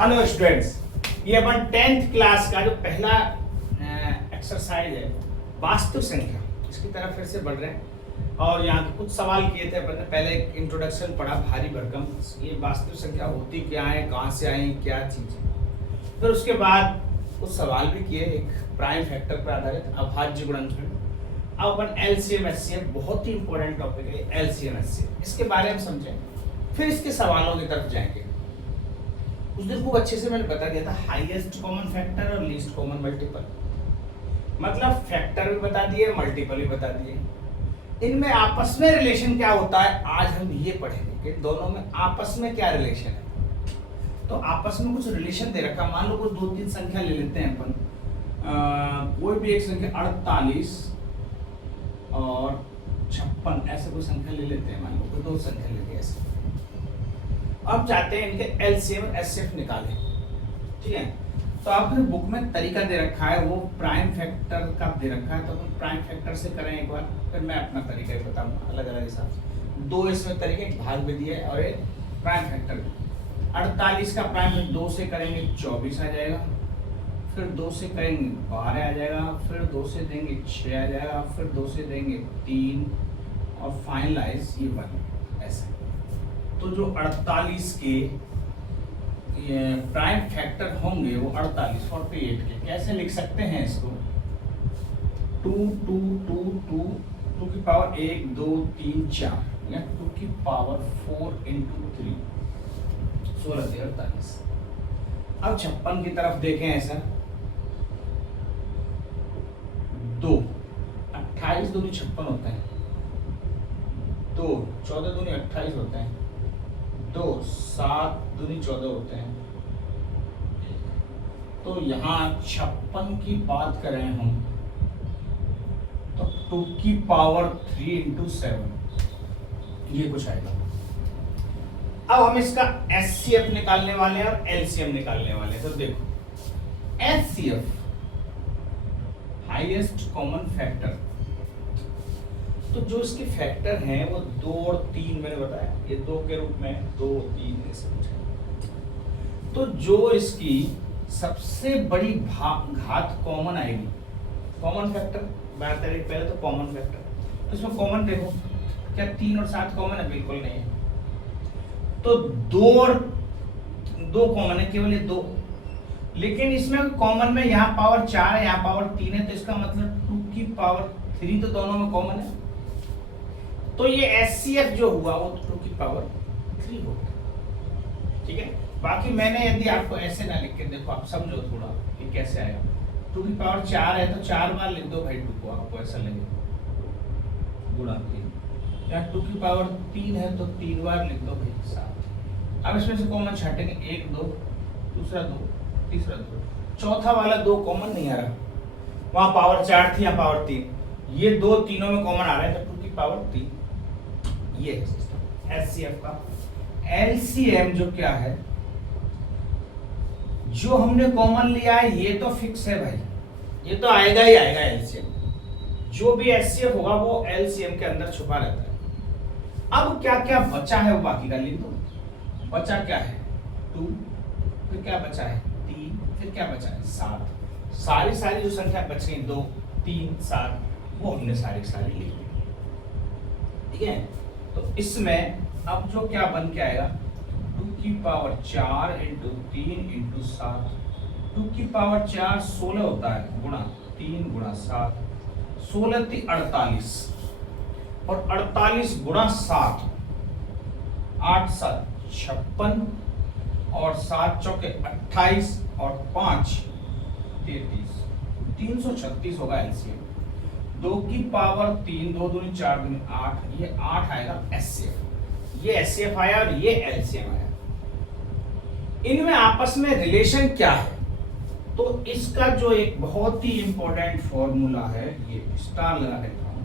Hello students, ये अपन 10th class का जो पहला एक्सरसाइज है वास्तविक संख्या, इसकी तरफ फिर से बढ़ रहे हैं। और यहाँ के कुछ सवाल किए थे अपन ने। पहले एक इंट्रोडक्शन पढ़ा भारी भरकम, ये वास्तविक संख्या होती क्या है, कहाँ से आई, क्या चीज़ है। फिर उसके बाद कुछ सवाल भी किए एक प्राइम फैक्टर पर आधारित अभाज्य गुणनफल। अब अपन एलसीएम एचसीएफ, बहुत ही इंपॉर्टेंट टॉपिक है एलसीएम एचसीएफ, इसके बारे में समझें, फिर इसके सवालों की तरफ जाएंगे। उस दिन खूब अच्छे से मैंने बता दिया था हाईएस्ट कॉमन फैक्टर और लीस्ट कॉमन मल्टीपल, मतलब फैक्टर भी बता दिए, मल्टीपल भी बता दिए। इनमें आपस में रिलेशन क्या होता है आज हम ये पढ़ेंगे कि दोनों में आपस में क्या रिलेशन है। तो आपस में कुछ रिलेशन दे रखा, मान लो कुछ दो तीन संख्या ले लेते हैं अपन, कोई भी एक संख्या 48 और 56 ऐसे कोई संख्या ले लेते हैं, मान लो कोई दो संख्या ले ली ऐसे। अब चाहते हैं इनके एलसीएम एचसीएफ निकालें, ठीक है। तो आपने बुक में तरीका दे रखा है, वो प्राइम फैक्टर का दे रखा है, तो हम प्राइम फैक्टर से करें एक बार, फिर मैं अपना तरीका ही बताऊंगा अलग अलग हिसाब से। दो इसमें तरीके, एक भाग विधि है और एक प्राइम फैक्टर भी। 48 का प्राइम 2 से करेंगे 24 आ जाएगा, फिर 2 से करेंगे 12 आ जाएगा, फिर 2 से देंगे 6 आ जाएगा, फिर 2 से देंगे 3 और फाइनलाइज ये 1 ऐसा। तो जो 48 के प्राइम फैक्टर होंगे वो 48 के कैसे लिख सकते हैं इसको, 2 2 2 2 2 की पावर 1 2 3 4 या 2 की पावर 4 इंटू 3 16 48। अब 56 की तरफ देखें, ऐसा 2 28 दूनी 56 होता है, 2 14 दूनी 28 होते हैं, 2 7 दूनी 14 होते हैं। तो यहाँ 56 की बात करें हम तो 2 की पावर 3 इंटू 7 ये कुछ आएगा। अब हम इसका एचसीएफ निकालने वाले हैं और एलसीएम निकालने वाले हैं। तो देखो एचसीएफ हाईएस्ट कॉमन फैक्टर, तो जो इसके फैक्टर हैं वो 2 और 3 मैंने बताया, ये 2 के रूप में 2 3 ऐसे कुछ है। तो जो इसकी सबसे बड़ी घात कॉमन आएगी, कॉमन फैक्टर बात करें पहले तो कॉमन फैक्टर, तो इसमें कॉमन देखो क्या 3 और 7 कॉमन है, बिल्कुल नहीं है। तो 2 और 2 कॉमन है, केवल ये 2, लेकिन इसमें कॉमन में यहाँ पावर 4 है, यहाँ पावर 3 है, तो इसका मतलब 2 की पावर 3 तो दोनों में कॉमन है। तो ये एचसीएफ जो हुआ वो 2 की पावर 3 होगा, ठीक है। बाकी मैंने यदि आपको ऐसे ना लिख के, देखो आप समझो थोड़ा कि कैसे आएगा। 2 की पावर 4 है तो 4 बार लिख दो भाई 2 को, आपको ऐसा लगे गुणा 3। या 2 की पावर 3 है तो 3 बार लिख दो भाई 7। अब इसमें से कॉमन छाटेंगे, 1 2 दूसरा 2 तीसरा 2, चौथा वाला 2 कॉमन नहीं आ रहा, वहां पावर 4 थी, यहाँ पावर 3, ये 2 तीनों में कॉमन आ रहा है तो 2 की पावर 3। ये एचसीएफ का। एलसीएम जो क्या है, जो हमने कॉमन लिया है ये तो फिक्स है भाई, ये तो आएगा ही आएगा एलसीएम। जो भी एचसीएफ होगा वो एलसीएम के अंदर छुपा रहता है। अब क्या क्या बचा है वो बाकी का लिख दो। बचा क्या है 2, फिर क्या बचा है 3, फिर क्या बचा है 7। सारी जो संख्या बच गई 2 3 7 वो हमने सारी लिख दी, ठीक है। तो इसमें अब जो क्या बन के आएगा, 2 की पावर 4 इंटू 3 इंटू 7। 2 की पावर 4 16 होता है, गुणा 3 गुणा 7, 16 थी 48 और 48 गुणा 7, 8 7 56 और 7 चौके 28 और 5 33, 336 होगा एलसीएम। 2 की पावर 3 2 दूनी 4 दूनी 8, ये 8 आएगा एचसीएफ। ये एचसीएफ आया और ये एलसीएम आया। इनमें आपस में रिलेशन क्या है, तो इसका जो एक बहुत ही इंपॉर्टेंट फॉर्मूला है, ये स्टार लगा देता हूं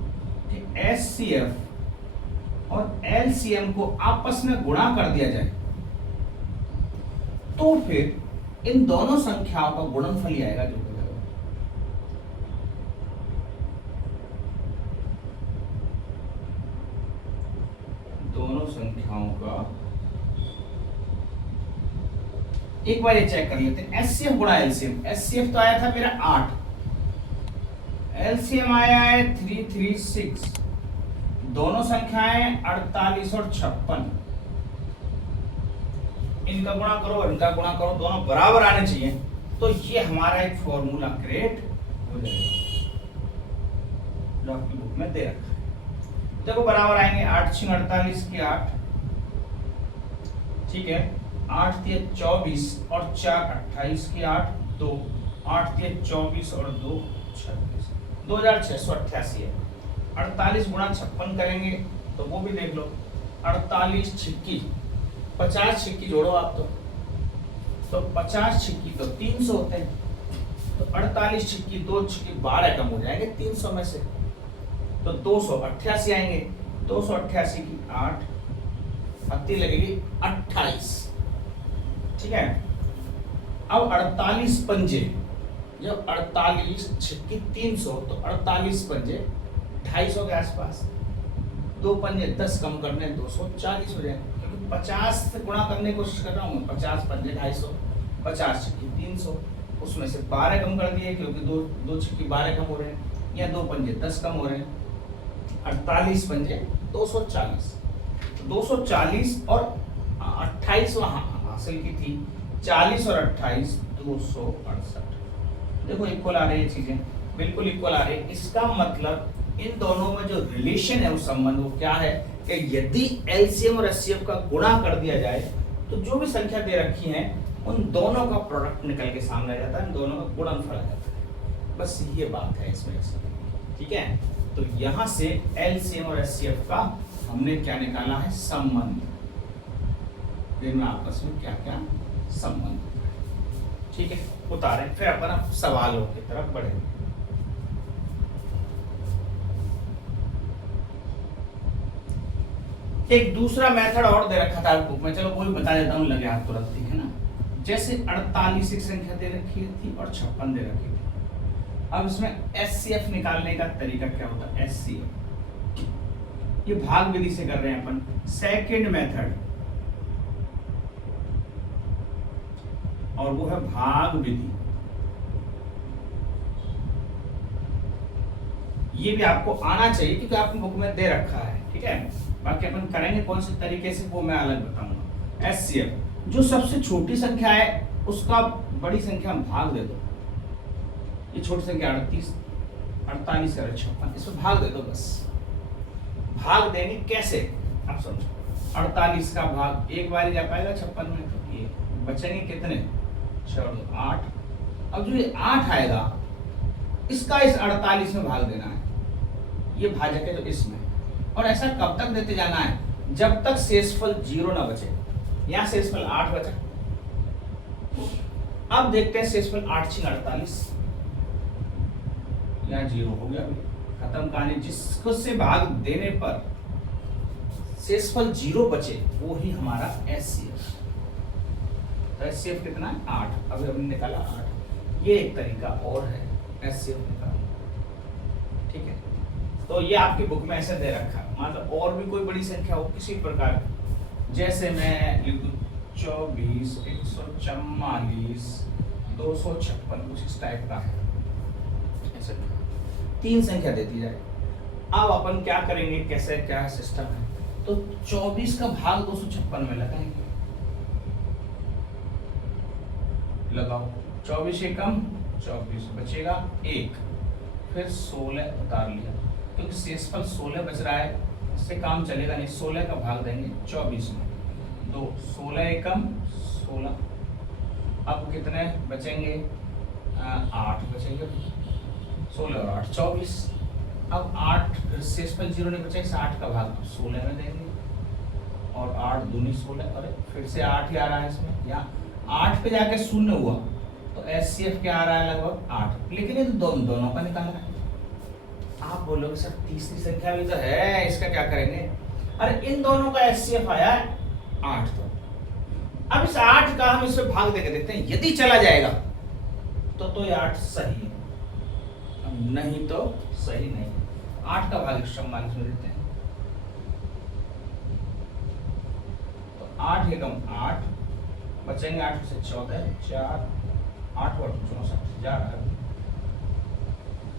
कि एचसीएफ और एलसीएम को आपस में गुणा कर दिया जाए तो फिर इन दोनों संख्याओं का गुणनफल ही आएगा जो दोनों संख्याओं का एक बार ये चेक कर लेते हैं, एचसीएफ गुणा एलसीएम। एचसीएफ तो आया था मेरा 8, एलसीएम आया है 336, दोनों संख्याएं 48 और 56, इनका गुणा करो और इनका गुणा करो, दोनों बराबर आने चाहिए, तो ये हमारा एक फॉर्मूला क्रिएट हो जाएगा, जो आपकी बुक में दे रखा है। देखो बराबर आएंगे, 8 6 48 के 8, ठीक है, 8 3 24 और 4 28 के 8, 2 8 3 24 और 2 26, 2688 है। 48 गुणा 56 करेंगे तो वो भी देख लो, 48 छिक्की 50 छिक्की जोड़ो आप, तो 50 छिक्की तो 300 होते हैं, तो 48 छिक्की 2 छिक्की 12 कम हो जाएंगे 300 में से, तो 288 आएंगे, 288 की 8 हत्ती लगेगी 28, ठीक है। अब 48 पंजे, जब 48 छिक्की 300, तो 48 पंजे 250 के आसपास, 2 पंजे 10 कम करने 240 हो जाए, क्योंकि 50 से गुणा करने की कोशिश कर रहा हूँ, 50 पंजे 250, 50 छिक्की 300, उसमें से 12 कम कर दिए क्योंकि दो छिक्की 12 कम हो रहे हैं, या 2 पंजे 10 कम हो रहे हैं, 48 पंजे 240, 240 और 28 वहां हासिल की थी, 40 और 28 268, देखो इक्वल आ रही है चीजें, बिल्कुल इक्वल आ रही है। इसका मतलब इन दोनों में जो रिलेशन है, उस संबंध वो क्या है कि यदि एलसीएम और एचसीएफ का गुणा कर दिया जाए तो जो भी संख्या दे रखी है उन दोनों का प्रोडक्ट निकल के सामने आ जाता है, दोनों का गुणनफल आ जाता है, बस ये बात है इसमें, ठीक है। तो यहाँ से एलसीएम और एचसीएफ का हमने क्या निकाला है, संबंध, इनमें आपस में क्या क्या संबंध, ठीक है, उतारें, फिर अपन सवालों की तरफ बढ़ेंगे। एक दूसरा मेथड और दे रखा था बुक में, चलो वो भी बता देता हूँ, लगे हाथ तुरंत, ठीक है ना। जैसे 48 एक संख्या दे रखी थी और 56 दे रखी थी, अब इसमें एचसीएफ निकालने का तरीका क्या होता है, एचसीएफ, ये भाग विधि से कर रहे हैं अपन, सेकंड मेथड, और वो है भाग विधि। ये भी आपको आना चाहिए क्योंकि आपकी बुक में दे रखा है, ठीक है। बाकी अपन करेंगे कौन से तरीके से वो मैं अलग बताऊंगा। एचसीएफ, जो सबसे छोटी संख्या है उसका बड़ी संख्या में भाग दे दो, ये छोटी संख्या 48 और 56, इसमें भाग दे दो, बस भाग देंगे कैसे आप समझो, 48 का भाग एक बार जा पाएगा 56 में, तो ये बचेंगे कितने, 8, अब जो ये 8 आएगा इसका इस 48 में भाग देना है, ये भाजक है जो इसमें, और ऐसा कब तक देते जाना है जब तक शेषफल 0 ना बचे, यहाँ शेषफल 8 बचा, अब देखते हैं शेषफल 8 6 48, यहाँ 0 हो गया, खत्म कहानी। जिसको से भाग देने पर शेषफल 0 बचे वो ही हमारा एचसीएफ, तो एचसीएफ कितना है 8, अभी हमने निकाला 8, ये एक तरीका और है एचसीएफ निकालना, ठीक है। तो ये आपकी बुक में ऐसे दे रखा है, मतलब और भी कोई बड़ी संख्या हो किसी प्रकार, जैसे मैं लिख दूं 24 144 256, कुछ इस टाइप का है, ऐसे 3 संख्या देती जाए। अब अपन क्या करेंगे, कैसे क्या सिस्टम है, तो 24 का भाग 256 में लगाएंगे, लगाओ, 24 एकम 24 बचेगा 1, फिर 16 उतार लिया क्योंकि शेषफल 16 बच रहा है, इससे काम चलेगा नहीं, 16 का भाग देंगे 24 में, 2 16 एकम 16, अब कितने बचेंगे 8 बचेंगे, 16 और 8 24, अब 8 फिर शेषफल 0 नहीं बचा, इस 8 का भाग 16 में देंगे, और 8 दूनी 16, अरे फिर से 8 ही आ रहा है इसमें, या 8 पे जाके 0 हुआ तो एचसीएफ क्या आ रहा है लगभग 8, लेकिन ये तो दोनों का निकालना है। आप बोलोगे सर तीसरी संख्या भी तो है, इसका क्या करेंगे, अरे इन दोनों का एचसीएफ आया है 8, तो अब इस 8 का हम इसमें भाग देके देखते हैं, यदि चला जाएगा तो ये 8 सही है, नहीं तो सही नहीं, 8 का भाग 144 में देते हैं, तो 8 एकम 8 बचेंगे 8 से 14, 4 8 और 64 जा रहा है,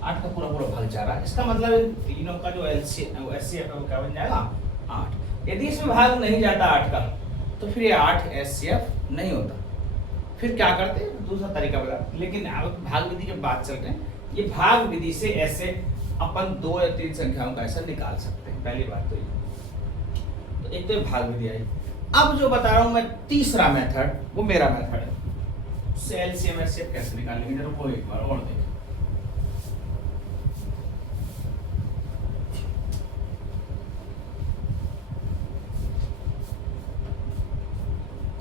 8 का पूरा पूरा भाग जा रहा है। इसका मतलब इन तीनों का जो एलसीएम एचसीएफ है वो क्या बन जाएगा 8। यदि इसमें भाग नहीं जाता 8 का तो फिर ये 8 एचसीएफ नहीं होता। फिर क्या करते हैं, दूसरा तरीका बता, लेकिन अब भाग विधि के बाद चलते हैं। ये भाग विधि से ऐसे अपन 2 या 3 संख्याओं का ऐसा निकाल सकते हैं। पहली बात तो ये, तो एक तो भाग विधि आई। अब जो बता रहा हूं मैं तीसरा मेथड, वो मेरा मेथड है, उससे एलसीएम एचसीएफ कैसे निकालेंगे जरा वो एक बार और देखें।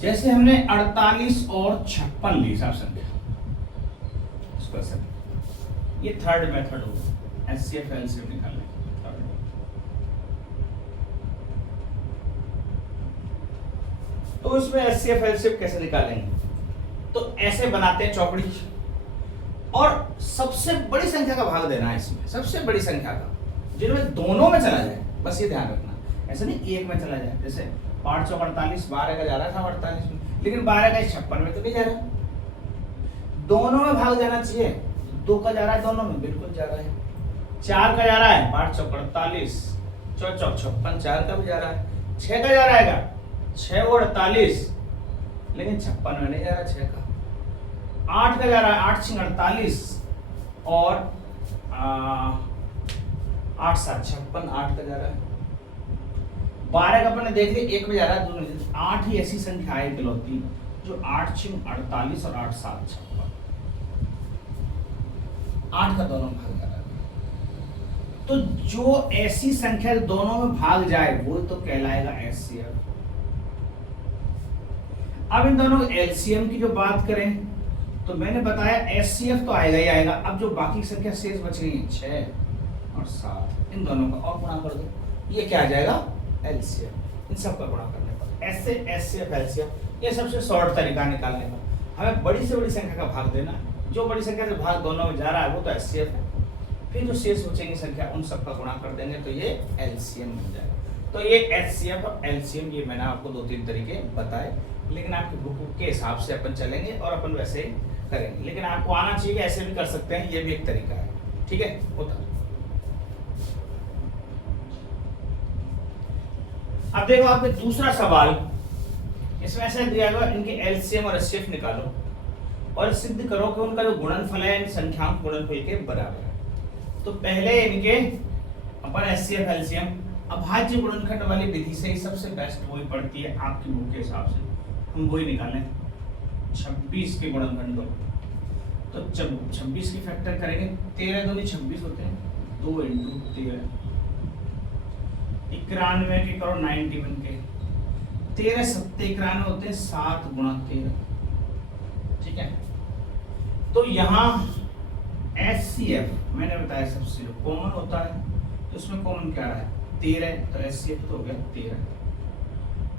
जैसे हमने 48 और 56 ली सब संख्या, ये थर्ड मेथड होगा एचसीएफ एलसीएम निकालने का। तो इसमें एचसीएफ एलसीएम कैसे निकालेंगे, तो ऐसे बनाते हैं चौकड़ी, और सबसे बड़ी संख्या का भाग देना है इसमें, सबसे बड़ी संख्या का, जिनमें दोनों में चला जाए, बस ये ध्यान रखना, ऐसा नहीं एक में चला जाए। जैसे 5 चौक 48, 12 का जा रहा था 48 में, लेकिन 12 का 56 में तो नहीं जा रहा, दोनों में भाग जाना चाहिए। 2 का जा रहा है दोनों में, बिल्कुल जा रहा है। 4 का जा रहा है, 5 चौक 48, 4 चौक 56, 4 का भी जा रहा है। 6 का जा रहा है 6 और 48, लेकिन 56 में नहीं जा रहा 6 का। 8 का जा रहा है, 8 6 48 और 8 7 56, 8 का जा रहा है। 12 का अपन देख लिया, 1 में जा रहा है, 2 में। 8 ही ऐसी संख्या है इकलौती जो 8 6 48 और 8 7 56, 8 का दोनों में भाग जा रहा है। तो जो ऐसी संख्या दोनों में भाग जाए वो तो कहलाएगा एचसीएफ। अब इन दोनों एलसीएम की जो बात करें तो मैंने बताया एचसीएफ तो आएगा ही आएगा। अब जो बाकी संख्या शेष बच गई है 6 और 7, इन दोनों का और गुणा कर दो, ये क्या आ जाएगा एलसीएम। इन सब का गुणा करने पर ऐसे एचसीएफ एलसीएम, ये सबसे शॉर्ट तरीका निकालने का। हमें बड़ी से बड़ी संख्या का भाग देना, जो बड़ी संख्या से भाग दोनों में जा रहा है वो तो एचसीएफ है, फिर जो शेष बचेंगी संख्या उन सब का गुणा कर देंगे तो ये एलसीएम बन जाएगा। तो ये एचसीएफ और एलसीएम, ये मैंने आपको 2-3 तरीके बताए, लेकिन आपकी बुक के हिसाब से अपन चलेंगे और अपन वैसे ही करेंगे। लेकिन आपको आना चाहिए, ऐसे भी कर सकते हैं, ये भी एक तरीका है। ठीक है, होता। अब देखो आपके दूसरा सवाल, इसमें ऐसा दिया गया इनके एलसीएम और एचसीएफ निकालो और सिद्ध करो कि उनका जो गुणनफल है इन संख्याओं के गुणनफल के बराबर है। तो पहले इनके अपन एचसीएफ एलसीएम अभाज्य गुणनखंड वाली विधि से ही सबसे बेस्ट वही पड़ती है आपकी बुक के हिसाब से, हम वही निकालें। 26 के गुणनखंड दो, तो जब 26 की फैक्टर करेंगे 13 दूनी 26 होते हैं, 2 × 13, 91 के करो 91 के, 13 7 91 होते हैं, 7 × 13। ठीक है, तो यहाँ एचसीएफ मैंने बताया सबसे कॉमन होता है, तो इसमें कॉमन क्या रहा है 13, तो एचसीएफ तो हो गया 13।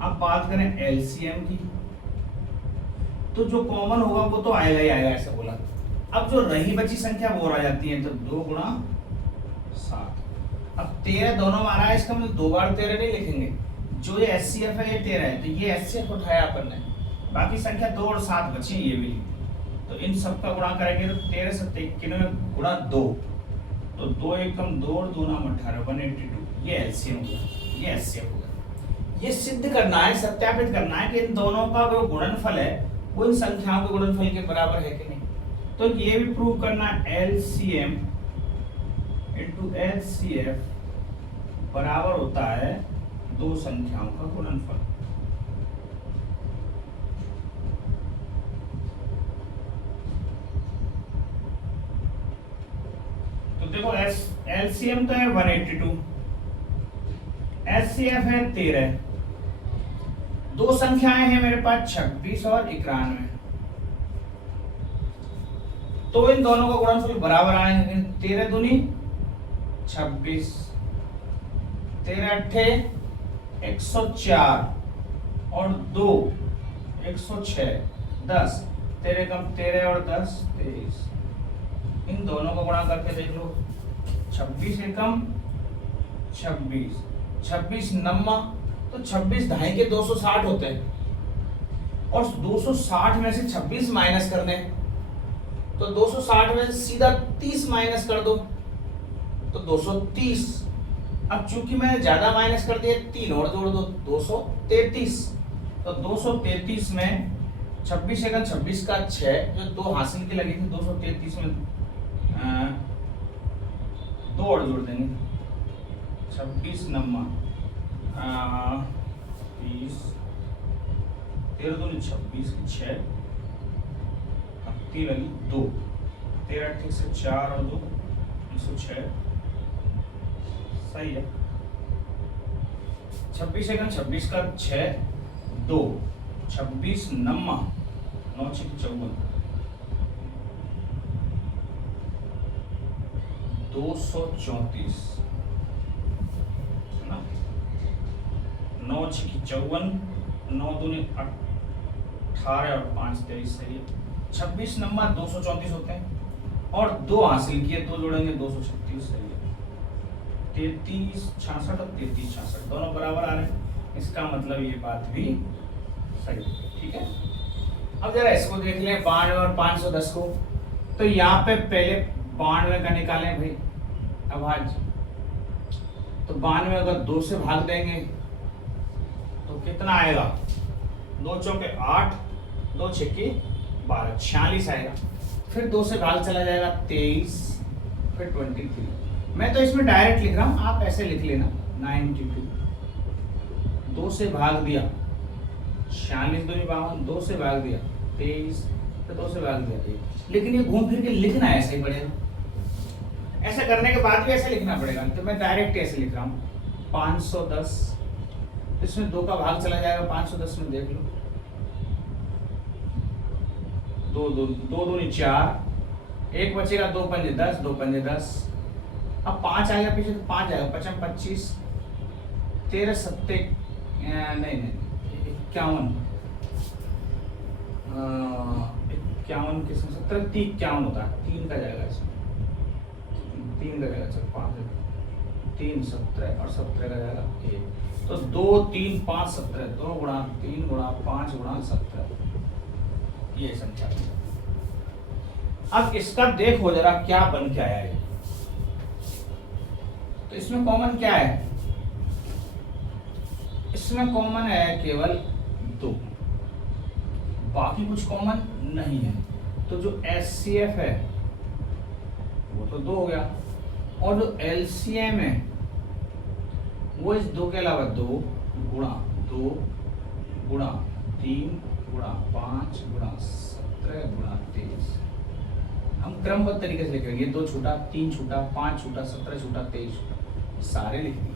अब बात करें एलसीएम की, तो जो कॉमन होगा वो तो आएगा ही आएगा, ऐसा बोला। अब जो रही बची संख्या वो रह जाती है, तो 2 × 7। अब 13 दोनों में आ रहा है, इसका मतलब 2 बार 13 नहीं लिखेंगे, जो ये एचसीएफ है ये 13 है, तो ये एचसीएफ उठाया अपन ने, बाकी संख्या 2 और 7 बची ये भी, तो इन सब का गुणा करेंगे तो 13 7 91 गुणा 2, तो 2 एकम 2 और 2 नाम 18, 182, ये एलसीएम होगा, ये एचसीएफ होगा। ये सिद्ध करना है, सत्यापित करना है कि इन दोनों का जो गुणनफल है वो इन संख्याओं के गुणनफल के बराबर है कि नहीं। तो ये भी प्रूव करना है एलसीएम × एचसीएफ बराबर होता है 2 संख्याओं का गुणनफल। तो देखो एलसीएम तो है 182, एचसीएफ है 13, 2 संख्याएं हैं मेरे पास 26 और 91, तो इन दोनों का गुणनफल बराबर आएंगे। 13 दूनी 26, 13 अट्ठे 104 और 2 106, 10, 13 कम 13 और 10 23, इन दोनों को गुणा करके देख लो। 26 एकम 26, 26 नम्मा, तो 26 ढाई के 260 होते हैं, और 260 में से 26 माइनस करने, तो 260 में से सीधा 30 माइनस कर दो तो 230। अब चूंकि मैंने ज्यादा माइनस कर दिया, 3 और जोड़ दो 233। तो 233 में 26 सेकंड 26 का 6 जो 2 हासिल की लगी थी, 233 में 2 और जोड़ देंगे, 26 नम्मा 30, 13 दूनी 26 की 6, अब 3 लगी 2, 13 ठीक से 4 और 2 106, सही है। 26 सेकंड 26 का 6, 2, 26 नम्मा 9 6 54, 234 है ना, 9 6 54, 9 दूनी 18 और 5 23, सही है। 26 नंबर 234 होते हैं और 2 हासिल किए, 2 जोड़ेंगे 236, सही है। 33 66 और 33 66 दोनों बराबर आ रहे हैं, इसका मतलब ये बात भी सही है, ठीक है। अब जरा इसको देख लें 92 और 510 को, तो यहाँ पे पहले 92 का निकालें भाई अभाज्य, तो 92 अगर 2 से भाग देंगे तो कितना आएगा, 2 चौके 8, 2 छक्के 12, 46 आएगा। फिर 2 से भाग चला जाएगा 23, फिर 23। मैं तो इसमें डायरेक्ट लिख रहा हूं, आप ऐसे लिख लेना 92, 2 से भाग दिया 46 दूनी 52, 2 से भाग दिया 23, फिर 2 से भाग दिया 1। लेकिन ये घूम फिर के लिखना ऐसे ही पड़ेगा, ऐसा करने के बाद भी ऐसे लिखना पड़ेगा, तो मैं डायरेक्ट ऐसे लिख रहा हूँ 510, इसमें 2 का भाग चला जाएगा 510 में, देख लो 2 दूनी 4, 1 बचेगा 2 पंजे 10, 2 पंजे 10, अब 5 आएगा पीछे तो 5 आएगा 5 25, 13 सत्ते नहीं 51, 51 किसमें 70 51 होता है, 3 का जाएगा इसमें, 3 का जाएगा, चल 5 3 17 और 17 का जाएगा 1, तो 2 3 5 17, 2 गुणा 3 गुणा 5 गुणा 17, ये संख्या। अब इसका देखो जरा क्या बन के आया है, तो इसमें कॉमन क्या है, इसमें कॉमन है केवल 2, बाकी कुछ कॉमन नहीं है। तो जो HCF है वो तो 2 हो गया, और जो LCM है वो इस 2 के अलावा 2 गुणा 2 गुणा 3 गुणा 5 गुणा 17 गुणा 23। हम क्रमबद्ध तरीके से लिखेंगे, 2 छूटा 3 छूटा 5 छूटा 17 छूटा 23 छूटा, सारे लिख दिए।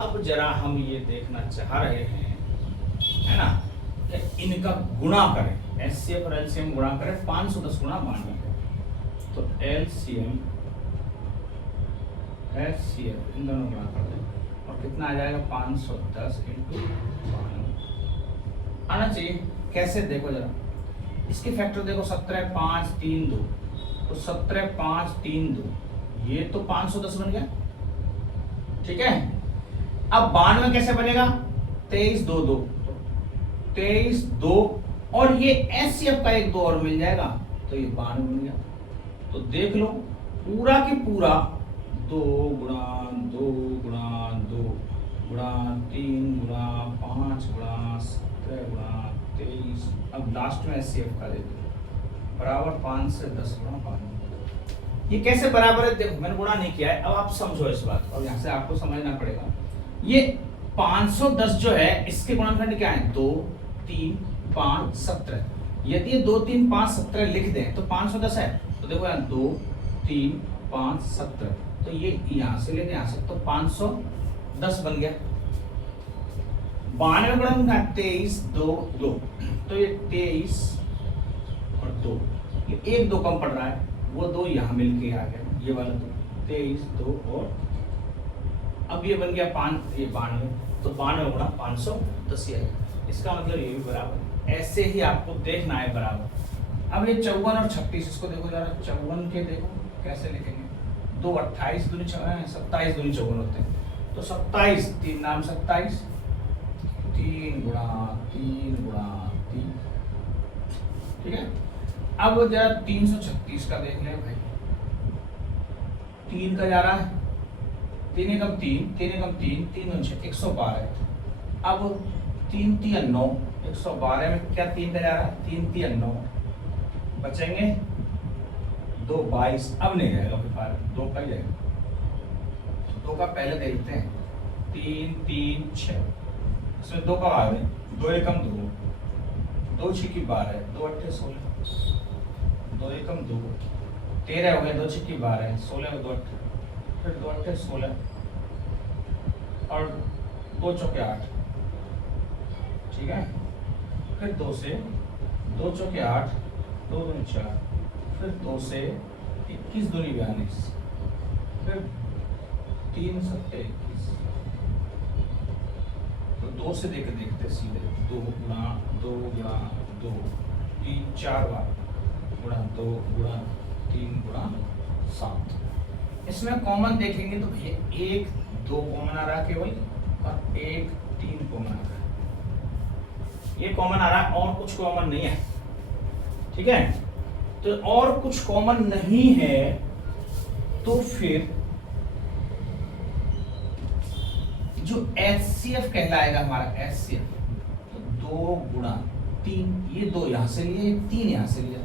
अब जरा हम ये देखना चाह रहे हैं, है ना, कि इनका गुणा करें, HCF और LCM गुणा करें 510 गुणा 92, तो LCM HCF इन दोनों गुणा कर दें और कितना आ जाएगा 510 इंटू 92 आना चाहिए। कैसे देखो जरा, इसके फैक्टर देखो 17 5 3 2, तो 17 5 3 2, ये तो 510 बन गया, ठीक है। अब 92 कैसे बनेगा, 23 2 2, 23 2 और ये HCF का एक 2 और मिल जाएगा, तो ये 92 बन गया। तो देख लो पूरा की पूरा 2 गुणा 2 गुणा 2 गुणा 3 गुणा 5 गुणा 17 गुणा 23, अब लास्ट में HCF का देते बराबर 5 से 10 गुणा 92। ये कैसे बराबर है, देखो मैंने गुणा नहीं किया है, अब आप समझो इस बात, और यहाँ से आपको समझना पड़ेगा। ये 510 जो है इसके गुणनखंड क्या है, 2 3 5 17, यदि ये 2 3 5 17 लिख दें तो 510 है, तो देखो यहाँ 2 3 5 17, तो ये यहाँ से लेके यहाँ से, तो 510 बन गया। 92 गुणनखंड 23 2 2, तो ये 23 और 2, ये 1 2 कम पड़ रहा है, वो 2 यहाँ मिलके आ गया, ये वाला 2 23 2 और अब ये बन गया 5, ये 92, तो 92 गुणा 510 ही आएगा, इसका मतलब ये भी बराबर। ऐसे ही आपको देखना है बराबर। अब ये 54 और 36, इसको देखो जरा, 54 के देखो कैसे लिखेंगे, 2 28 दूनी 27 दूनी 54 होते हैं, तो 27 3 नाम 27, 3 गुणा 3 गुणा 3, ठीक है। अब जरा 336 का देख ले भाई, 3 का जा रहा है, 3 एकम 3, 3 एकम 3, 3 दूनी 6, 112। अब 3 तिया 9, 112 में क्या 3 का जा रहा है, 3 तिया 9, बचेंगे 2 22। अब नहीं जाएगा फिर पार, 2 का ही जाएगा। 2 का पहले देखते हैं, 3 3 6, इसमें 2 का भाग नहीं, 2 एकम 2, 2 6 12, 2 8 16, 2 एकम 2, 13 हो गया, 2 6 12, 16 में 2 8, फिर 2 8 16 और 2 चौके 8, ठीक है। फिर 2 से 2 चौके 8, 2 दूनी 4, फिर 2 से 21 दूनी 42, फिर 3 सत्ते 21। तो 2 से देखते सीधे 2 गुणा 2 गुणा 2, 3 4 बार गुणा 2 गुणा 3 गुणा 7। इसमें कॉमन देखेंगे तो भैया 1 2 कॉमन आ रहा है केवल, और 1 3 कॉमन आ रहा है, ये कॉमन आ रहा है, और कुछ कॉमन नहीं है, ठीक है। तो और कुछ कॉमन नहीं है तो फिर जो HCF कहलाएगा हमारा HCF, तो 2 गुणा 3, ये 2 यहां से लिए, 3 यहां से लिया,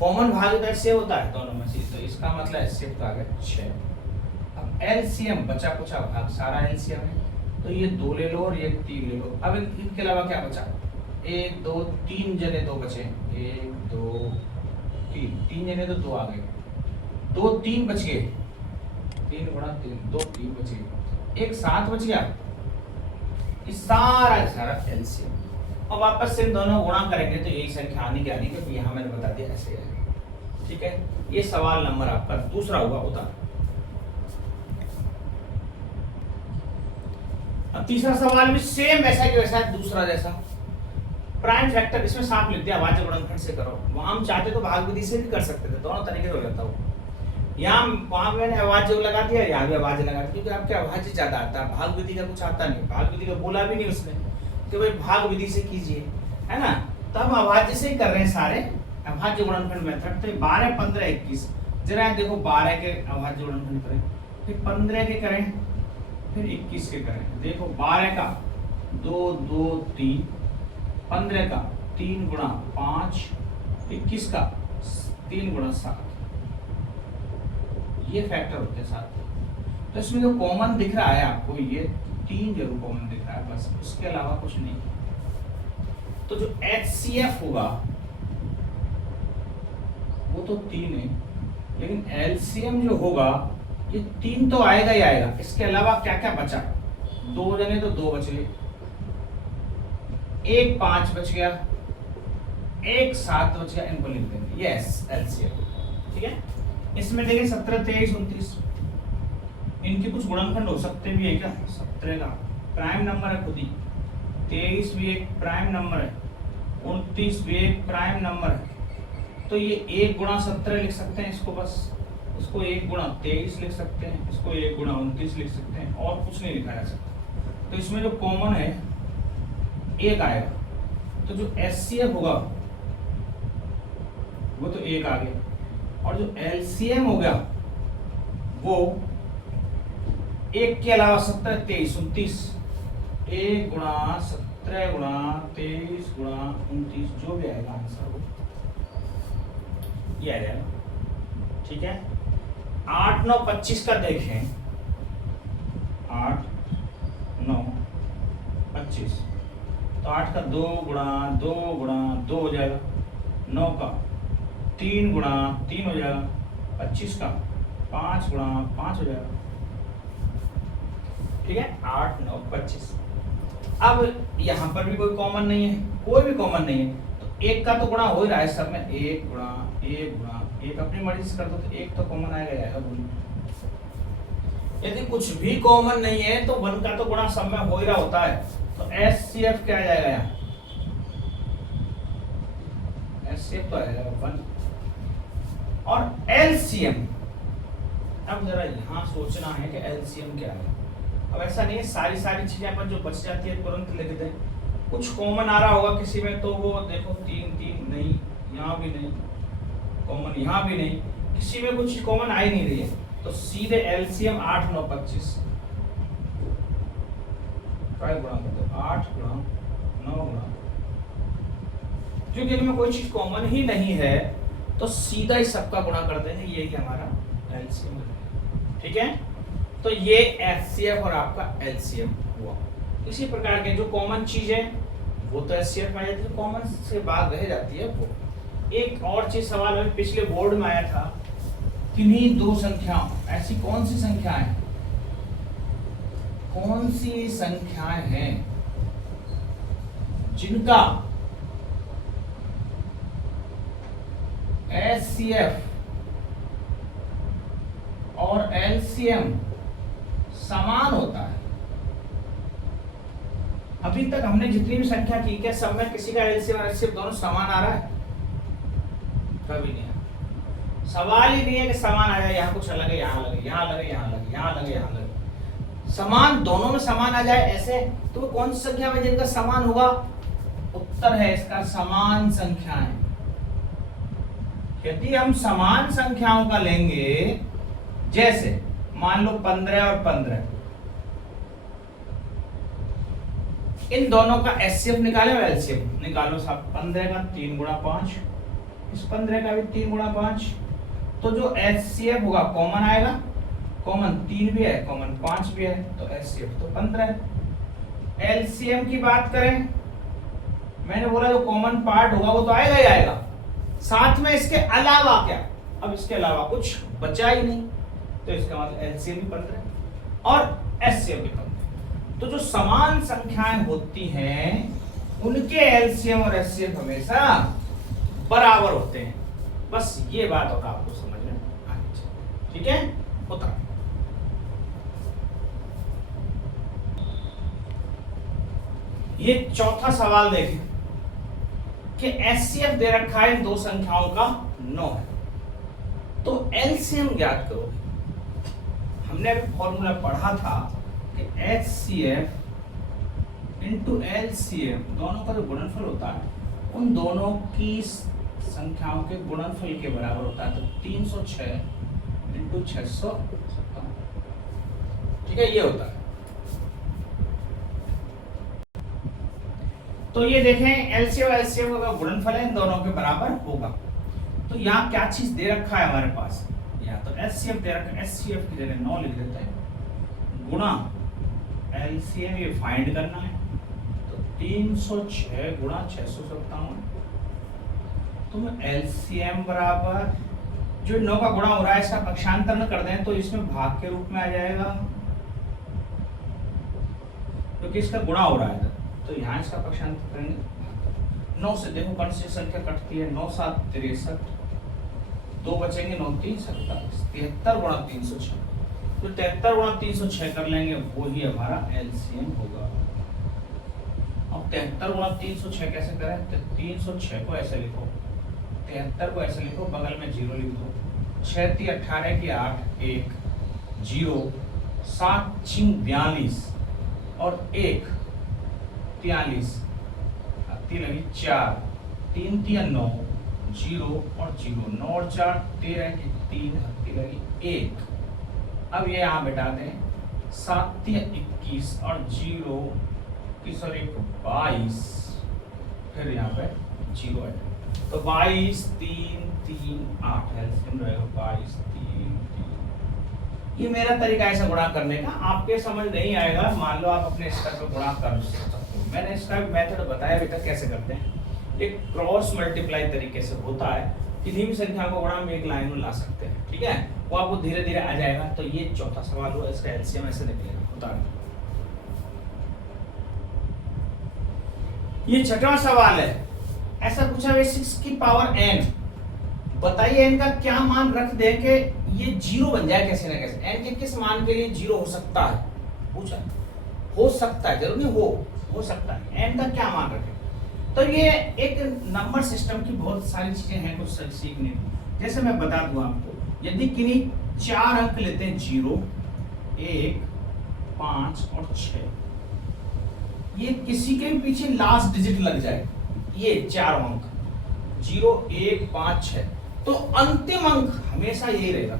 कॉमन भाग इधर से होता है दोनों में से, तो इसका मतलब HCF तो आ गया 6। अब LCM बचा कुछ भाग सारा LCM है, तो ये 2 ले लो और ये 3 ले लो। अब इनके अलावा क्या बचा, 1 2 3 जने 2 बचे, 1 2 3, 3 जने तो 2 आ गए, 2 3 बच गए, 3 गुणा 3, 2 3 बच गए, एक 7 बच गया, ये सारा LCM। और वापस से इन दोनों गुणा करेंगे तो यही संख्या आनी क्या नहीं, क्योंकि यहाँ मैंने बता दिया ऐसे है, ठीक है। ये सवाल नंबर आपका दूसरा हुआ उत्तर। अब तीसरा सवाल भी सेम वैसा ही वैसा है, दूसरा जैसा। प्राइम फैक्टर इसमें साफ लिख दिया, अभाज्य गुणनखंड से करो। वहां हम चाहते तो भाग विधि से भी कर सकते थे, दोनों तरीके से हो जाता हो। यहाँ वहां मैंने अभाज्य लगा दिया, यहाँ भी अभाज्य लगा दिया, क्योंकि आपके अभाज्य ज्यादा आता है, भाग विधि का कुछ आता नहीं। भाग विधि का बोला भी नहीं उसने कि भाई भाग विधि से कीजिए, है ना। तो हम अभाज्य से ही कर रहे हैं सारे, अभाज्य गुणनखंड मेथड। तो 12 15 21, जरा देखो 12 के अभाज्य गुणनखंड करें, फिर 15 के करें, फिर 21 के करें। देखो 12 का 2 2 3, 15 का 3 गुणा 5, 21 का 3 गुणा 7, ये फैक्टर होते हैं साथ। तो इसमें जो कॉमन दिख रहा है आपको, ये 3 जरूर कॉमन दिख रहा है, बस उसके अलावा कुछ नहीं। तो जो HCF होगा वो तो 3 है, लेकिन LCM जो होगा ये 3 तो आएगा ही आएगा। इसके अलावा क्या क्या बचा, 2 जने तो 2 बच गए, 1 5 बच गया, 1 7 बच गया, इनको लिख देंगे यस LCM, ठीक है। इसमें देखिए 17 23 29, इनके कुछ गुणनखंड हो सकते भी है क्या, 17 का प्राइम नंबर है खुद ही, 23 भी एक प्राइम नंबर है, 29 भी एक प्राइम नंबर है। तो ये 1 गुणा 17 लिख सकते हैं इसको, बस इसको 1 गुणा 23 लिख सकते हैं, इसको 1 गुणा 29 लिख सकते हैं, और कुछ नहीं लिखा जा सकता। तो इसमें जो कॉमन है 1 आएगा, तो जो HCF होगा वो तो 1 आ गया, और जो LCM हो गया वो 1 के अलावा 17 23 29, 1 गुणा 17 गुणा 23 गुणा 29, जो भी आएगा आंसर वो ये आ जाएगा, ठीक है। 8 9 25 का देखें, 8 9 25, तो 8 का 2 गुणा 2 गुणा 2 हो जाएगा, 9 का 3 गुणा 3 हो जाएगा, 25 का 5 गुणा 5 हो जाएगा, ठीक है। 8 9 25। अब यहाँ पर भी कोई कॉमन नहीं है, कोई भी कॉमन नहीं है, तो 1 का तो गुणा हो ही रहा है सब में, 1 गुणा 1 गुणा 1, अपनी मर्जी से कर दो तो 1 तो कॉमन आएगा आएगा बोलिए। यदि कुछ भी कॉमन नहीं है तो 1 का तो गुणा सब में हो ही रहा होता है, तो HCF क्या आ जाएगा यहाँ, HCF तो आएगा 1। और LCM, अब जरा यहाँ सोचना है कि LCM क्या है। अब ऐसा नहीं है सारी चीजें अपन जो बच जाती है तुरंत लिख दें, कुछ कॉमन आ रहा होगा किसी में तो वो देखो 3 3 नहीं, यहाँ भी नहीं कॉमन, यहाँ भी नहीं, किसी में कुछ कॉमन आ ही नहीं रही है, तो सीधे एलसीएम 8 9 25 गुणा कर दो, 8 गुणा 9 गुणा, क्योंकि इनमें कोई चीज कॉमन ही नहीं है तो सीधा ही सबका गुणा कर देंगे, यही हमारा एलसीएम है। ठीक है, तो ये एचसीएफ और आपका एलसीएम हुआ। इसी प्रकार के जो कॉमन चीज है वो तो एचसीएफ में आ जाती है, कॉमन से बात रह जाती है वो। एक और चीज सवाल में पिछले बोर्ड में आया था, किन्हीं दो संख्याओं, ऐसी कौन सी संख्याएं, कौन सी संख्याएं हैं जिनका एचसीएफ और एलसीएम समान होता है। अभी तक हमने जितनी भी संख्या की, क्या सब में किसी का एलसीएम और एचसीएफ दोनों समान आ रहा है? कभी नहीं है। सवाल ही नहीं है कि समान आ जाए, यहाँ कुछ अलग है, यहाँ अलग है, यहाँ अलग है, यहाँ अलग है, यहाँ अलग है, यहाँ अलग है। समान दोनों में समान आ जाए ऐसे, तो कौन सी संख्या में जिनका समान होगा? उत्तर है इसका समान संख्याएं। यदि हम समान संख्याओं का लेंगे, जैसे मान लो 15 और 15, इन दोनों का एचसीएफ निकाले और एलसीएम निकालो साहब। 15 का 3 गुणा 5, इस 15 का भी 3 गुणा 5, तो जो एचसीएफ होगा कॉमन आएगा, कॉमन 3 भी है, कॉमन 5 भी है, तो एचसीएफ तो 15 है। एलसीएम की बात करें, मैंने बोला जो कॉमन पार्ट होगा वो तो आएगा ही आएगा, साथ में इसके अलावा क्या? अब इसके अलावा कुछ बचा ही नहीं, तो इसका मतलब एलसीएम भी 15 और एचसीएफ भी 15। तो जो समान संख्याएं होती हैं उनके एलसीएम और एचसीएफ हमेशा बराबर होते हैं। बस ये बात और आपको समझ में आनी चाहिए। ठीक है, होता है। ये चौथा सवाल देखें कि एचसीएफ दे रखा है दो संख्याओं का 9 है, तो एलसीएम ज्ञात करो। हमने अभी फॉर्मूला पढ़ा था कि HCF इंटू LCM दोनों का जो गुणनफल होता है उन दोनों की संख्याओं के गुणनफल के बराबर होता है, तो 306 इंटू 657। ठीक है, ये होता है। तो ये देखें LCM और LCM का गुणनफल है, इन दोनों के बराबर होगा। तो यहाँ क्या चीज दे रखा है हमारे पास? यहाँ तो HCF दे रखा है, HCF की जगह 9 लिख देते हैं, गुणा LCM ये फाइंड करना है, तो 306 गुणा 657। तो LCM बराबर जो 9 का गुणा हो रहा है इसका पक्षांतर न कर दें तो इसमें भाग के रूप में आ जाएगा, क्योंकि इसका गुणा हो रहा है, तो यहाँ इसका पक्षांतर करेंगे। 9 से देखो कौन सी संख्या कटती है, 9 7 63, 2 बचेंगे, 9 3 27, 73 गुणा 306। तो 73 गुणा 306 कर लेंगे, वो ही हमारा एलसीएम होगा। अब 73 गुणा 306 कैसे करें? तो 306 को ऐसे लिखो, 73 को ऐसे लिखो, बगल में 0 लिख दो, 6 3 18 की 8 1 0, 7 6 42 और 1 43, 3 लगी 4, 3 3 9 0 और 0, 9 और 4 13 की 3, 3 लगी 1। अब ये यहाँ बैठा दें, 7 3 21 और 0 की सॉरी 22, फिर यहाँ पे 0 है, तो 22 3 3 8 एलसीएम रहेगा 22 3 3। ये मेरा तरीका है ऐसा गुणा करने का, आपके समझ नहीं आएगा, मान लो आप अपने स्तर पे गुणा कर सकते हो। मैंने इसका मेथड बताया अभी तक कैसे करते हैं। एक क्रॉस मल्टीप्लाई तरीके से होता है, किसी भी संख्या को गुणा में एक लाइन में ला सकते हैं। ठीक है, वो आपको धीरे धीरे आ जाएगा। तो ये चौथा सवाल हुआ, इसका एलसीएम ऐसे निकलेगा, होता है। ये छठवां सवाल है, ऐसा पूछा है 6 की पावर n, बताइए n का क्या मान रख दे कि ये 0 बन जाए कैसे ना कैसे। n के किस मान के लिए 0 हो सकता है पूछा, हो सकता है, जरूर नहीं हो सकता है। n का क्या मान रखें? तो ये एक नंबर सिस्टम की बहुत सारी चीजें हैं कुछ सीखने की। जैसे मैं बता दूं आपको, यदि किन्हीं 4 अंक लेते हैं 0 1 5 और 6, ये किसी के भी पीछे लास्ट डिजिट लग जाए, ये 4 अंक 0 1 5 6, तो अंतिम अंक हमेशा यही रहेगा।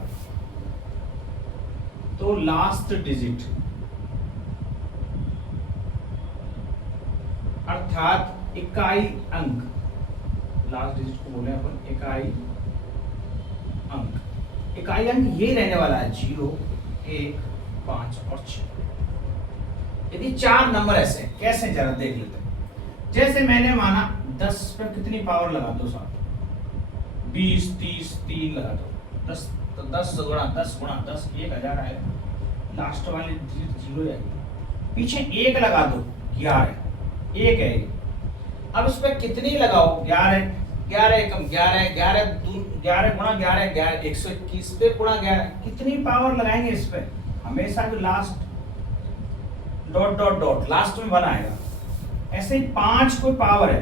तो लास्ट डिजिट अर्थात इकाई अंक, लास्ट डिजिट को बोले अपन इकाई अंक, इकाई अंक ये रहने वाला है 0 1 5 और 6। यदि 4 नंबर ऐसे कैसे, जरा देख लेते हैं। जैसे मैंने माना 10 पे कितनी पावर लगा दो साहब, 20 30 3 लगा दो, 10 तो 10 गुणा 10 गुणा 10 1000 आएगा, लास्ट वाली डिजिट 0 आएगी, पीछे 1 लगा दो 11, 1 है ये। अब इस पे कितनी लगाओ, 11 11 एकम 11 11 11 गुणा 11 11 121 पे गुणा 11, कितनी पावर लगाएंगे इस पे, हमेशा जो last dot dot dot last में 1 आएगा। ऐसे ही 5 कोई पावर है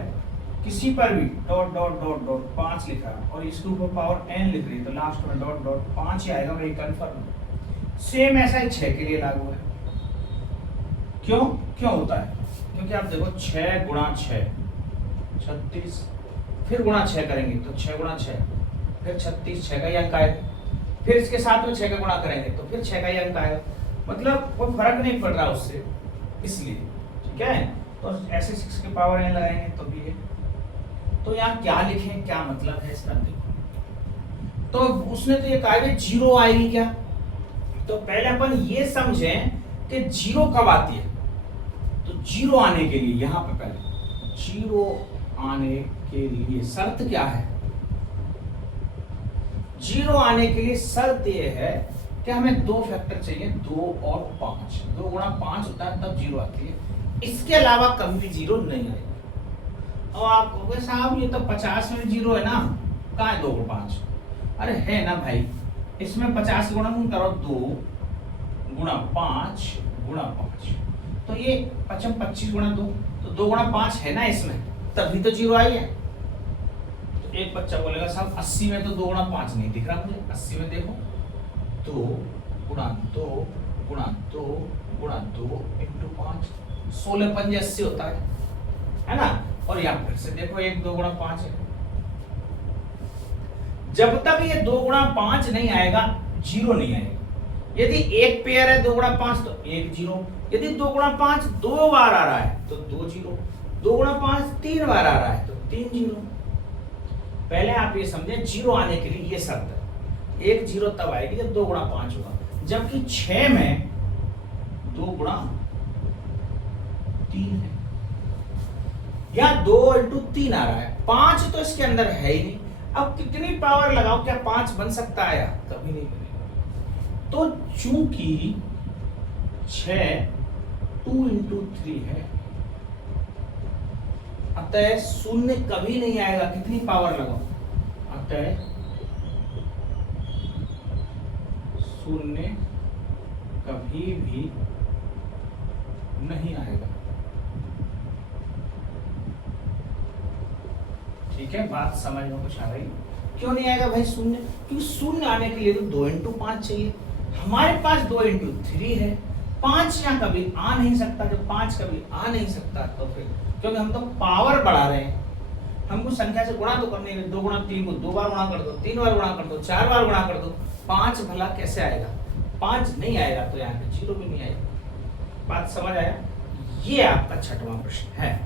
किसी पर भी, डॉट डॉट डॉट डॉट 5 लिखा और इसके ऊपर पावर n लिख रही है, तो लास्ट में डॉट डॉट 5 ही आएगा, वही कंफर्म। सेम ऐसा ही 6 के लिए लागू है। क्यों क्यों होता है, क्योंकि आप देखो 6 गुणा 6 36, फिर गुणा 6 करेंगे तो 6 गुणा 6 फिर 36, 6 का ही अंक आएगा, फिर इसके साथ में 6 का गुणा करेंगे तो फिर 6 का ही अंक आएगा, मतलब कोई फर्क नहीं पड़ रहा उससे, इसलिए ठीक है। तो ऐसे 6 के पावर n लगाएंगे तो भी है। तो यहाँ क्या लिखें, क्या मतलब है इसका, देखो तो उसने तो ये कहा 0 आएगी क्या, तो पहले अपन ये समझें कि 0 कब आती है। तो 0 आने के लिए यहाँ पे पहले 0 आने के लिए शर्त क्या है, 0 आने के लिए शर्त ये है कि हमें 2 फैक्टर चाहिए, 2 और 5, 2 गुणा 5 होता है तब 0 आती है, इसके अलावा कभी भी 0 नहीं आएगा। अब आप कहोगे साहब ये तो 50 में 0 है ना, कहाँ है 2 और 5, अरे है ना भाई, इसमें 50 गुणा तुम करो 2 गुणा 5 गुणा 5, तो ये 25 गुणा 2, तो 2 गुणा 5 है ना इसमें, तभी तो 0 आई है। तो एक बच्चा बोलेगा साहब 80 में तो 2 गुणा 5 नहीं दिख रहा मुझे, 80 में देखो 2 गुणा 2 गुणा 2 गुणा 2 इंटू 5, 16 पंजे 80 होता है ना। और यहाँ फिर से देखो 1 2 गुणा 5 है, जब तक ये 2 गुणा 5 नहीं आएगा 0 नहीं आएगा। यदि एक पेयर है 2 गुणा 5 तो 1 0, यदि 2 गुणा 5 2 बार आ रहा है तो 2 0, 2 गुणा 5 3 बार आ रहा है तो 3 0। पहले आप ये समझे 0 आने के लिए ये शर्त है, 1 0 तब आएगी जब 2 गुणा 5 होगा, जबकि 6 में 2 गुणा 3 है, या 2 इंटू 3 आ रहा है, 5 तो इसके अंदर है ही नहीं। अब कितनी पावर लगाओ, क्या 5 बन सकता है, कभी नहीं बनेगा। तो चूंकि 6 2 इंटू 3 है, अतः 0 कभी नहीं आएगा, कितनी पावर लगाओ, अतः 0 कभी भी नहीं आएगा। ठीक है, बात समझ में कुछ आ रही, क्यों नहीं आएगा भाई 0, क्योंकि 0 आने के लिए तो 2 इंटू 5 चाहिए, हमारे पास 2 इंटू 3 है, 5 यहाँ कभी आ नहीं सकता, जब 5 कभी आ नहीं सकता तो फिर, क्योंकि हम तो पावर बढ़ा रहे हैं, हमको संख्या से गुणा तो करने हैं, 2 गुणा 3 को 2 बार गुणा कर दो, 3 बार गुणा कर दो, 4 बार गुणा कर दो, 5 भला कैसे आएगा, 5 नहीं आएगा, तो यहाँ पे 0 भी नहीं आएगा। बात समझ आया, ये आपका 6वां प्रश्न है।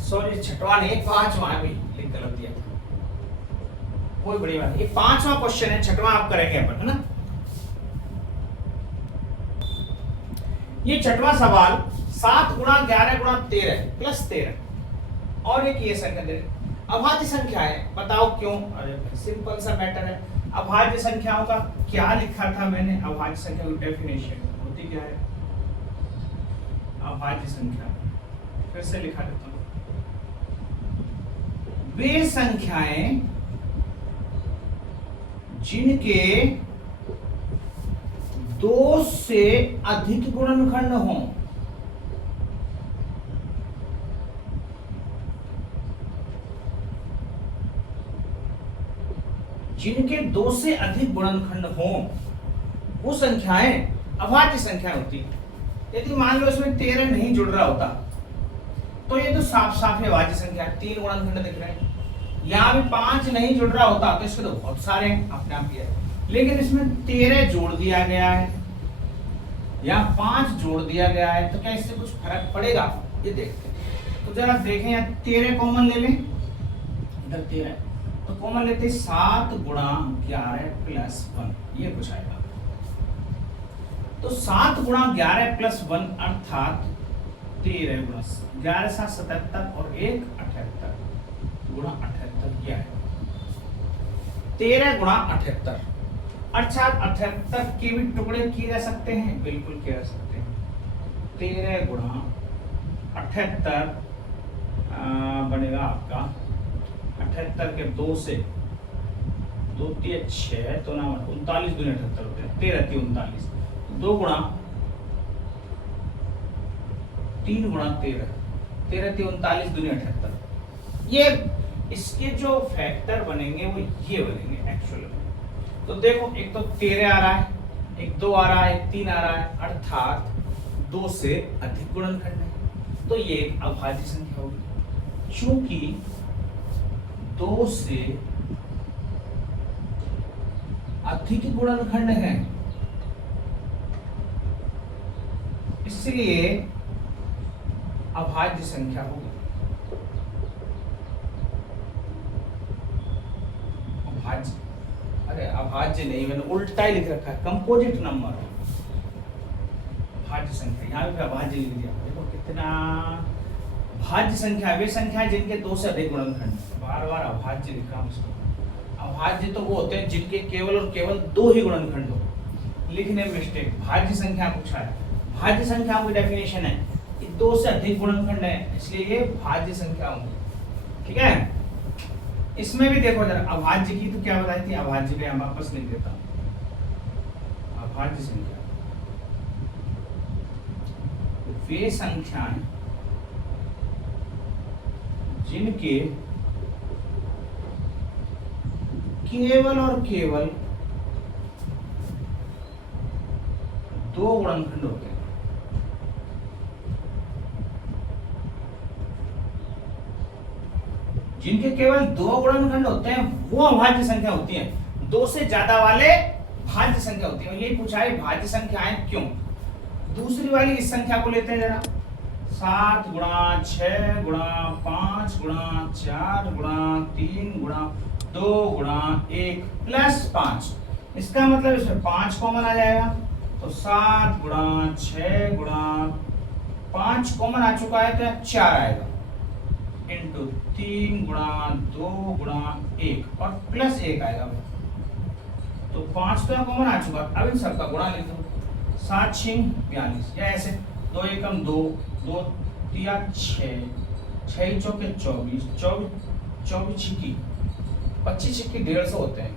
सॉरी 6वां नहीं, 5वां भी लिख गलत दिया था, कोई बड़ी बात नहीं, ये 5वां क्वेश्चन है, 6वां आप करेंगे अपन, है ना। ये 6वां सवाल 7 गुणा 11 गुणा 13 प्लस 13 और एक ये संख्या दे अभाज्य संख्या है, बताओ क्यों। अरे सिंपल सा मैटर है, अभाज्य संख्याओं का क्या लिखा था मैंने, अभाज्य संख्या की डेफिनेशन होती क्या है, अभाज्य संख्या फिर से लिखा देता हूं, वे संख्याएं जिनके 2 से अधिक गुणनखंड हों, जिनके 2 से अधिक गुणनखंड हों वो संख्याएं अभाज्य संख्या होती है। यदि मान लो इसमें 13 नहीं जुड़ रहा होता तो ये तो साफ साफ अभाज्य संख्या है, 3 गुणनखंड दिख रहे हैं। यहाँ भी 5 नहीं जुड़ रहा होता तो इसके तो बहुत सारे हैं अपने आप ही है, लेकिन इसमें 13 जोड़ दिया गया है या 5 जोड़ दिया गया है, तो क्या इससे कुछ फर्क पड़ेगा, ये देखते हैं। तो जरा देखें यहाँ 13 कॉमन ले लें, इधर 13 तो कॉमन लेते 7 गुणा 11 प्लस 1, ये कुछ आएगा। तो 7 गुणा 11 प्लस 1 अर्थात 13 गुणा 11 7 77 और 1 78 गुणा 78, यह है 13 गुणा 78। अर्थात 78 के भी टुकड़े किए जा सकते हैं, बिल्कुल किए जा सकते हैं। 13 गुणा 78 बनेगा आपका 78 के 2 से 2 3 6 तो ना 39 दूनी 78 होते हैं, 13 3 39, 2 गुणा 3 गुणा 13 13 3 39 दूनी 78। ये इसके जो फैक्टर बनेंगे वो ये बनेंगे एक्चुअल में। तो देखो एक तो 13 आ रहा है, एक 2 आ रहा है, एक 3 आ रहा है, अर्थात 2 से अधिक गुणनखंड है, तो ये एक अभाज्य संख्या होगी। चूंकि 2 से अधिक गुणनखंड है इसलिए अभाज्य संख्या होगी। अभाज्य, अरे अभाज्य नहीं, मैंने उल्टा ही लिख रखा है, कंपोजिट नंबर भाज्य संख्या, यहाँ पे अभाज्य लिख दिया। देखो कितना भाज्य संख्या, वे संख्या जिनके 2 से अधिक गुणनखंड, बार बार अभाज्य लिख रहा हूँ इसको। अभाज्य तो वो होते हैं जिनके केवल और केवल 2 ही गुणनखंड हो, लिखने में मिस्टेक। भाज्य संख्या पूछा है, भाज्य संख्या की डेफिनेशन है 2 से अधिक गुणनखंड है, इसलिए ये भाज्य संख्या होंगी। ठीक है, इसमें भी देखो जरा अभाज्य की तो क्या बताई थी, अभाज्य पे हम वापस लिख देता हूं। अभाज्य संख्या वे संख्याएं जिनके केवल और केवल 2 गुणनखंड होते हैं। जिनके केवल 2 गुणनखंड होते हैं वो अभाज्य संख्या होती है, 2 से ज्यादा वाले भाज्य संख्या होती है। यही पूछा है भाज्य संख्याएं क्यों। दूसरी वाली इस संख्या को लेते हैं जरा, 7 गुणा 6 गुणा 5 गुणा 4 गुणा 3 गुणा 2 गुणा 1 प्लस 5, इसका मतलब इसमें 5 कॉमन आ जाएगा, तो 7 गुणा 6 गुणा 5 कॉमन आ चुका है तो 4 आएगा, इंटू 3 गुणा 2 गुणा 1 और प्लस 1 आएगा। तो 5 तो कॉमन आ चुका, अब इन सबका गुणा लिख दो, 7 6 42, या ऐसे 2 एकम 2 2 तिया 6 6 चौके 24 24 छिक्की 25 छिक्की 150 होते हैं,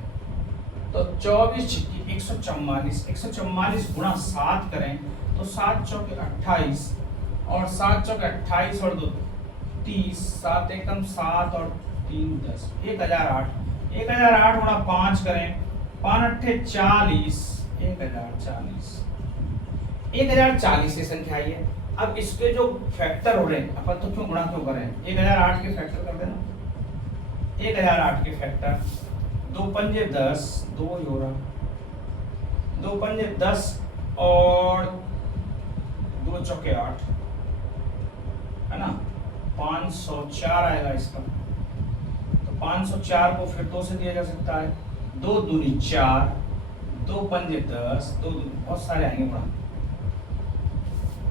तो 24 छिक्की 144 144 गुणा 7 करें तो 7 चौके 28 और 7 चौके 28 और 2 30, 7 एकम 7 और 3 10, 1008 1008 गुणा 5 करें, 5 अट्ठे 40 1040 1040 की संख्या आई है। अब इसके जो फैक्टर हो रहे हैं, अपन तो क्यों गुणा क्यों करें, 1008 के फैक्टर कर देना, 1008 के फैक्टर 2 पंजे 10, 2 हो रहा 2 पंजे 10 और 2 चौके 8 है ना, 504 आएगा इसका। तो 504 को फिर 2 से दिया जा सकता है, 2 दूनी 4 2 पंजे 10 2 बहुत सारे आएंगे गुणा।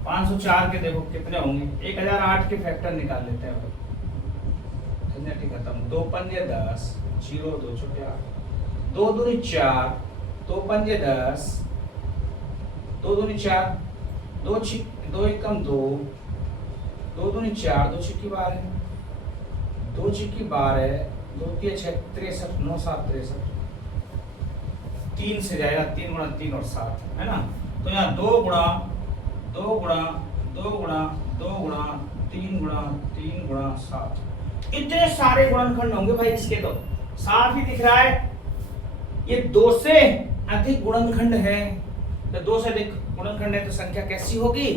504 के देखो कितने होंगे, 1008 के फैक्टर निकाल लेते हैं। खत्म, 2 पंजे 10 0 2 चौके 8 2 दूनी 4 2 पंजे 10 2 दूनी 4 2 एकम 2 2 दूनी 4 2 छिक्की 12 2 छिक्की 12 2 तिया 6 63 9 7 63, 3 से जाएगा, 3 गुणा 3 और 7 है ना। तो यहाँ 2 गुणा 2 गुणा 2 गुणा 2 गुणा 3 गुणा 3 गुणा 7, इतने सारे गुणनखंड होंगे भाई। इसके तो साफ ही दिख रहा है ये 2 से अधिक गुणनखंड है, तो 2 से अधिक गुणनखंड है तो संख्या कैसी होगी?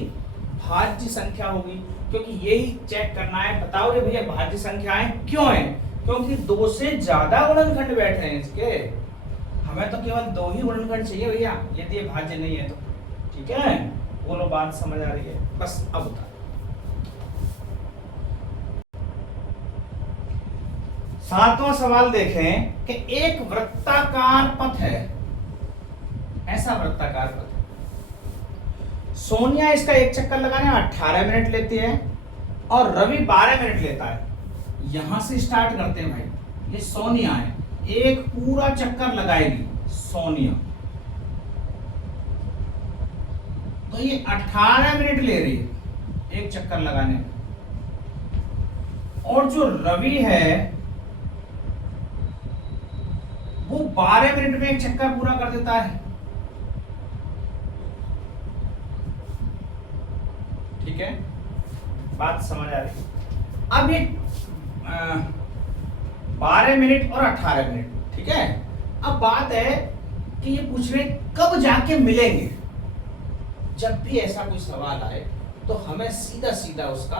भाज्य संख्या होगी, क्योंकि यही चेक करना है। बताओ रे भैया भाज्य संख्याएं क्यों है? क्योंकि 2 से ज्यादा गुणनखंड बैठे हैं इसके, हमें तो केवल 2 ही गुणनखंड चाहिए भैया, यदि ये भाज्य नहीं है तो। ठीक है, बोलो बात समझ आ रही है? बस अब बता, सातवां सवाल देखें कि एक वृत्ताकार पथ है, ऐसा वृत्ताकार पथ है। सोनिया इसका एक चक्कर लगाने 18 मिनट लेती है और रवि 12 मिनट लेता है। यहां से स्टार्ट करते हैं भाई। ये सोनिया है, एक पूरा चक्कर लगाएगी सोनिया, तो ये 18 मिनट ले रही है एक चक्कर लगाने में। और जो रवि है वो 12 मिनट में एक चक्कर पूरा कर देता है। ठीक है, बात समझ आ रही? अब ये 12 मिनट और 18 मिनट, ठीक है। अब बात है कि ये पूछ रहे कब जाके मिलेंगे। जब भी ऐसा कोई सवाल आए तो हमें सीधा सीधा उसका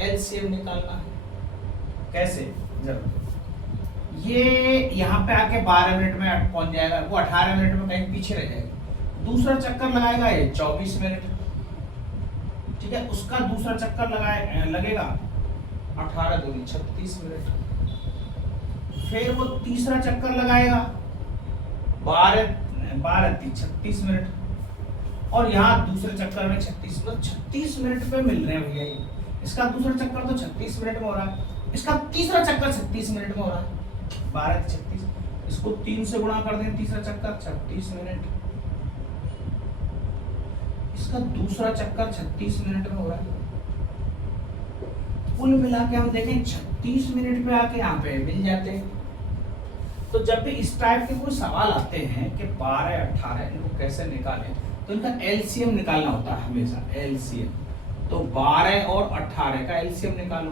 एलसीएम निकालना है। कैसे? जरूर, ये यहाँ पे आके 12 मिनट में पहुंच जाएगा, वो 18 मिनट में कहीं पीछे रह जाएगा। दूसरा चक्कर लगाएगा ये 24 मिनट, ठीक है। उसका दूसरा चक्कर लगेगा 18 दूनी 36 मिनट। फिर वो तीसरा चक्कर लगाएगा 12 36 मिनट, और यहाँ दूसरे चक्कर में 36 मिनट पे मिल रहे हैं भैया ये। इसका दूसरा चक्कर तो 36 मिनट में हो रहा है, इसका तीसरा चक्कर 36 मिनट में हो रहा है। 12 36, इसको 3 से गुणा कर दें, तीसरा चक्कर 36 मिनट, इसका दूसरा चक्कर 36 मिनट में हो रहा है। कुल मिला के हम देखें 36 मिनट पे आके यहाँ पे मिल जाते हैं। तो जब भी इस टाइप के कोई सवाल आते हैं कि 12 18 इनको कैसे निकालें, तो इनका एलसीएम निकालना होता है हमेशा, एलसीएम। तो 12 और 18 का एलसीएम निकालो।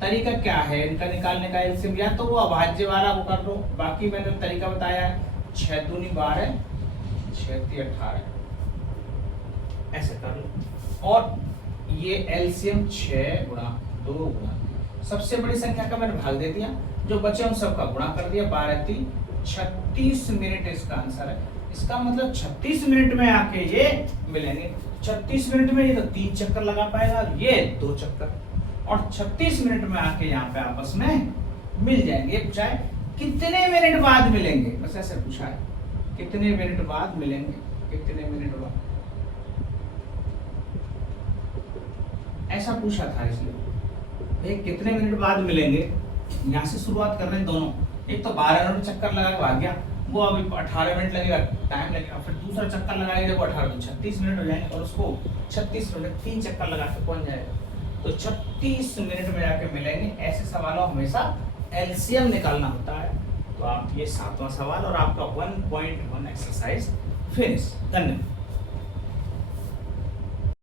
तरीका क्या है इनका निकालने का एलसीएम? या तो वो अभाज्य वाला वो कर लो, बाकी मैंने तरीका बताया है, 6 दूनी 12 6 ती 18, ऐसे कर लो। और ये एलसीएम 6 गुणा 2 गुणा, सबसे बड़ी संख्या का मैंने भाग दे दिया, जो बचे उन सबका गुणा कर दिया। 12 ती 36 मिनट इसका आंसर है। इसका मतलब 36 मिनट में आके ये मिलेंगे। 36 मिनट में ये तो 3 चक्कर लगा पाएगा, ये 2 चक्कर, और 36 मिनट में आके यहाँ पे आपस में मिल जाएंगे। पूछा है कितने मिनट बाद मिलेंगे, बस ऐसे पूछा है, कितने मिनट बाद मिलेंगे, कितने मिनट बाद, ऐसा पूछा था। इसलिए भाई कितने मिनट बाद मिलेंगे, यहाँ से शुरुआत कर रहे हैं दोनों। एक तो 12 मिनट चक्कर लगा के भाग गया, वो अभी 18 मिनट लगेगा, टाइम लगेगा। फिर दूसरा चक्कर लगाएंगे, देखो 18 तो 36 मिनट हो जाएंगे, और उसको 36 मिनट 3 चक्कर लगा के पहुंच जाएगा। तो 36 मिनट में जाके मिलेंगे। ऐसे सवालों हमेशा एलसीएम निकालना होता है। तो आप ये 7वां सवाल और आपका 1.1 एक्सरसाइज फिनिश। धन्यवाद।